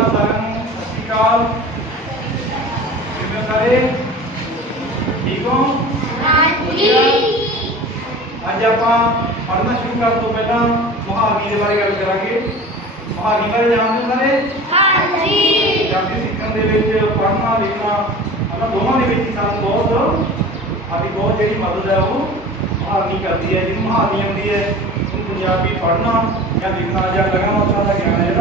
ਪਹਿਲਾਂ ਸਾਰਿਆਂ ਨੂੰ ਸਤਿ ਸ਼੍ਰੀ ਅਕਾਲ ਕਿਵੇਂ ਹੋ ਸਾਰੇ ਠੀਕ ਹੋ ਅੱਜ ਆਪਾਂ ਪੜ੍ਹਨਾ ਸ਼ੁਰੂ ਕਰਨ ਤੋਂ ਪਹਿਲਾਂ ਮਹਾਵੀਰ ਦੇ ਬਾਰੇ ਗੱਲ ਕਰਾਂਗੇ ਮਹਾਵੀਰ ਬਾਰੇ ਜਾਣਦੇ ਹੋ ਸਾਰੇ ਪੰਜਾਬੀ ਸਿੱਖਣ ਦੇ ਵਿੱਚ ਪੜ੍ਹਨਾ ਲਿਖਣਾ ਉਹਨਾਂ ਦੋਵਾਂ ਦੇ ਵਿੱਚ ਹੀ ਸਾਨੂੰ ਬਹੁਤ ਸਾਡੀ ਬਹੁਤ ਜਿਹੜੀ ਮਦਦ ਹੈ ਉਹ ਮਹਾਵੀਰ ਕਰਦੀ ਹੈ ਜਿਹਨੂੰ ਮਹਾਵੀਰ ਆਉਂਦੀ ਹੈ ਉਹਨੂੰ ਪੰਜਾਬੀ ਪੜ੍ਹਨਾ ਜਾਂ ਲਿਖਣਾ ਜਾਂ ਲਗਾਂ ਮਾਤਰਾ ਦਾ ਗਿਆਨ ਹੈ ਜਿਹੜਾ ਬੜਾ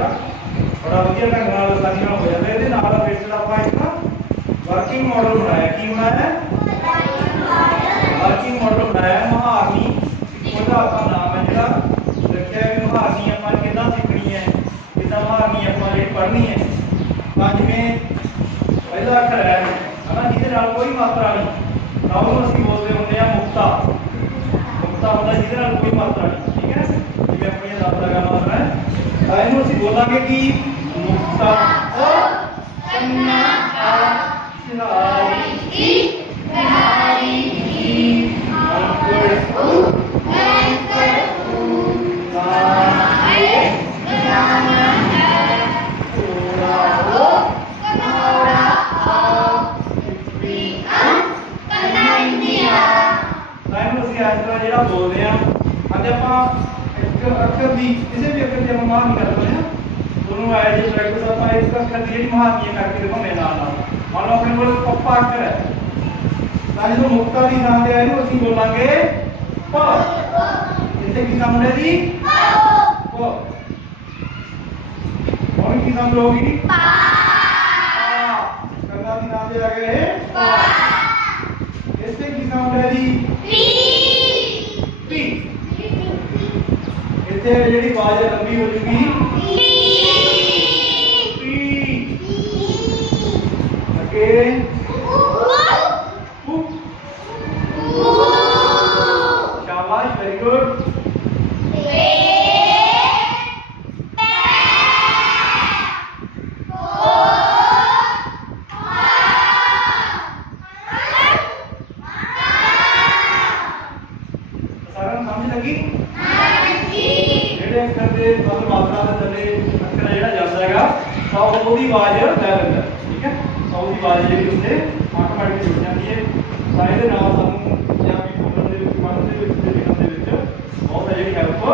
ਵਧੀਆ ਢੰਗ ਨਾਲ ਆਸਾਨੀ ਨਾਲ ਹੋ ਜਾਂਦਾ ਇਹਦੇ ਨਾਲ ਰਿਲੇਟਡ ਆਪਾਂ ਇੱਕ ਵਰਕਿੰਗ ਮਾਡਲ ਬਣਾਇਆ, ਕੀ ਬਣਾਇਆ? ਵਰਕਿੰਗ ਮਾਡਲ ਬਣਾਇਆ, ਮਹਾਰਨੀ ਉਹਦਾ ਆਪਾਂ ਨਾਮ ਹੈ ਜਿਹੜਾ ਰੱਖਿਆ ਹੈ ਮਹਾਰਨੀ ਆਪਾਂ ਕਿੱਦਾਂ ਸਿੱਖਣੀ ਹੈ, ਕਿੱਦਾਂ ਮਹਾਰਨੀ ਆਪਾਂ ਜਿਹੜੀ ਪੜ੍ਹਨੀ ਹੈ। ਤਾਂ ਪਹਿਲਾ ਅੱਖਰ ਹੈ, ਹਨਾ, ਜਿਹਦੇ ਨਾਲ ਕੋਈ ਮਾਤਰਾ ਨਹੀਂ। ਤਾਂ ਉਹਨੂੰ ਅਸੀਂ ਬੋਲਦੇ ਹੁੰਦੇ ਆ ਮੁਕਤਾ। ਮੁਕਤਾ ਹੁੰਦਾ ਜਿਹਦੇ ਨਾਲ ਕੋਈ ਮਾਤਰਾ ਨਹੀਂ, ਠੀਕ ਹੈ ਜਿਵੇਂ ਆਪਣੀਆਂ ਦਾਦਾ ਦਾ ਮਾਤਰਾ ਹੈ। ਤਾਂ ਇਹਨੂੰ ਅਸੀਂ ਬੋਲਾਂਗੇ ਕਿ? Acabei, esse é meu, que eu tenho uma amiga, tá vendo? दोनों आए जिस लड़के के साथ आए इसका उसका दिल महान ये करके देखो मैं ना ना मानो अपने बोले पप्पा अक्षर है ताकि तो मुक्ता नहीं ना दे आए उसी बोलांगे प। जैसे कि सामने जी प। और की सामने होगी? पा। कंधा की नाम दे आगे है? पा। जैसे कि सामने जी टी टी इससे मेरी बाज लंबी हो चुकी। ਅੱਗੇ ਉ ਸ਼ਾਬਾਸ਼ ਵੈਰੀ ਗੁੱਡ ਸਾਰਿਆਂ ਨੂੰ ਸਮਝ ਲੱਗੀ ਜਿਹੜੇ ਅੱਖਰ ਦੇ ਮਤਲਬ ਮਾਤਰਾ ਦੇ ਥੱਲੇ ਅੱਖਰ ਹੈ ਜਿਹੜਾ ਜਾਂਦਾ ਹੈਗਾ ਤਾਂ ਉਹ ਉਹਦੀ ਆਵਾਜ਼ ਲੈ ਲੈਂਦਾ ਹੈ, ਠੀਕ ਆਵਾਜ਼ ਜਿਹੜੀ ਉੱਤੇ ਆਟੋਮੈਟਿਕ ਜੁੜ ਜਾਂਦੀ ਹੈ। ਤਾਂ ਇਹਦੇ ਨਾਲ ਸਾਨੂੰ ਪੰਜਾਬੀ ਬੋਲਣ ਦੇ ਵਿੱਚ ਪੜ੍ਹਨ ਦੇ ਵਿੱਚ ਤੇ ਲਿਖਣ ਦੇ ਵਿੱਚ ਬਹੁਤ ਜਿਹੜੀ ਹੈਲਪ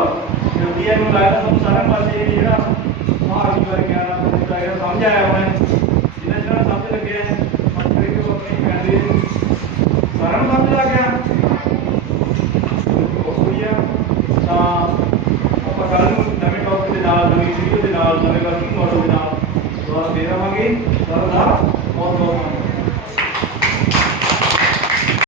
ਮਿਲਦੀ ਹੈ। ਮੈਨੂੰ ਲੱਗਦਾ ਤੁਹਾਨੂੰ ਸਾਰਿਆਂ ਪਾਸੇ ਇਹ ਜਿਹੜਾ ਮਹਾਵੀਰ ਬਾਰੇ ਗਿਆਨ ਆ ਦਿੱਤਾ ਗਿਆ ਸਮਝ ਆਇਆ ਹੋਣਾ ਹੈ। ਜਿਹਨਾਂ ਸਮਝ ਲੱਗਿਆ ਹੈ ਮਨ ਕਰੇ ਆਪਣੀ ਭੈਣ ਦੇ ਸਮਝ ਲੱਗ ਗਿਆ। ਤਾਂ ਆਪਾਂ ਕੱਲ ਨੂੰ ਨਵੇਂ ਟੌਪਿਕ ਦੇ ਨਾਲ ਨਵੀਂ ਵੀਡੀਓ ਦੇ ਨਾਲ ਨਵੇਂ ਵਰਕਿੰਗ ਮਾਡਲ ਦੇ ਨਾਲ ਦੁਬਾਰਾ ਫੇਰ ਆਵਾਂਗੇ। ਕੱਲ੍ਹ ਦਾ Oh,